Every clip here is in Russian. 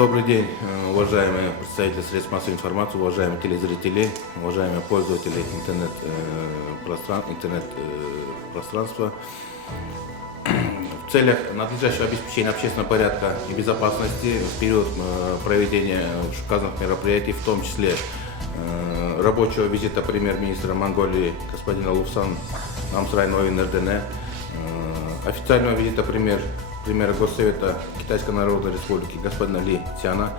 Добрый день, уважаемые представители средств массовой информации, уважаемые телезрители, уважаемые пользователи интернет-пространства. В целях надлежащего обеспечения общественного порядка и безопасности в период проведения указанных мероприятий, в том числе рабочего визита премьер-министра Монголии господина Лувсан Намсрайновин РДН, официального визита премьера Госсовета Китайской Народной Республики господина Ли Цяна,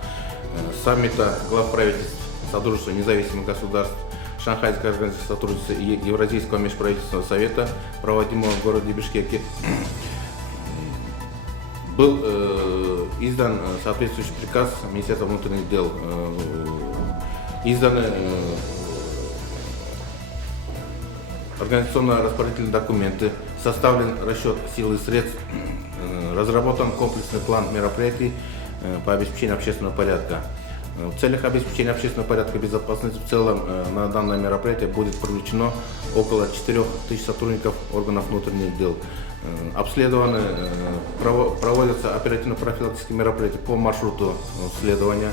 саммита глав правительств Содружества независимых государств, Шанхайской организации сотрудничества и Евразийского межправительственного совета, проводимого в городе Бишкеке, был издан соответствующий приказ Министерства внутренних дел. Изданы организационно-распорядительные документы, составлен расчет сил и средств, разработан комплексный план мероприятий по обеспечению общественного порядка. В целях обеспечения общественного порядка и безопасности в целом на данное мероприятие будет привлечено около 4000 сотрудников органов внутренних дел. Обследованы, проводятся оперативно-профилактические мероприятия по маршруту следования,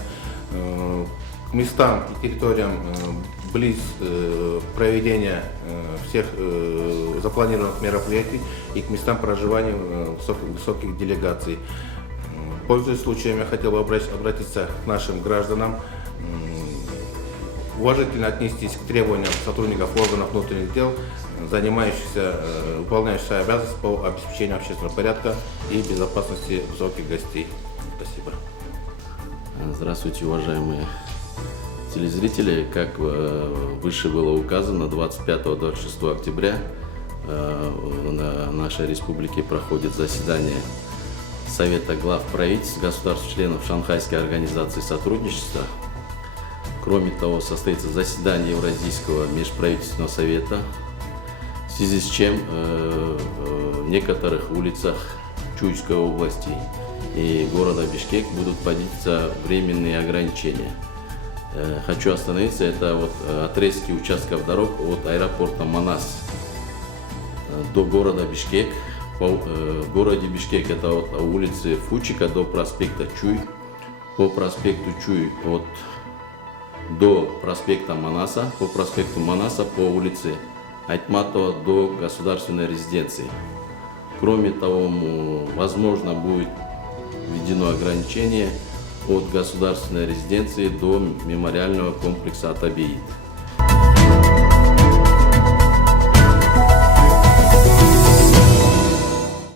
к местам и территориям близ проведения всех запланированных мероприятий и к местам проживания высоких делегаций. Пользуясь случаем, я хотел бы обратиться к нашим гражданам, уважительно отнестись к требованиям сотрудников органов внутренних дел, выполняющих обязанности по обеспечению общественного порядка и безопасности высоких гостей. Спасибо. Здравствуйте, уважаемые телезрители. Как выше было указано, 25-26 октября в нашей республике проходит заседание Совета глав правительств государств-членов Шанхайской организации сотрудничества. Кроме того, состоится заседание Евразийского межправительственного совета, в связи с чем в некоторых улицах Чуйской области и города Бишкек будут вводиться временные ограничения. Хочу остановиться, это отрезки участков дорог от аэропорта Манас до города Бишкек. В городе Бишкек это от улицы Фучика до проспекта Чуй, по проспекту Чуй до проспекта Манаса, по проспекту Манаса по улице Айтматова до государственной резиденции. Кроме того, возможно, будет введено ограничение от государственной резиденции до мемориального комплекса Атабеит.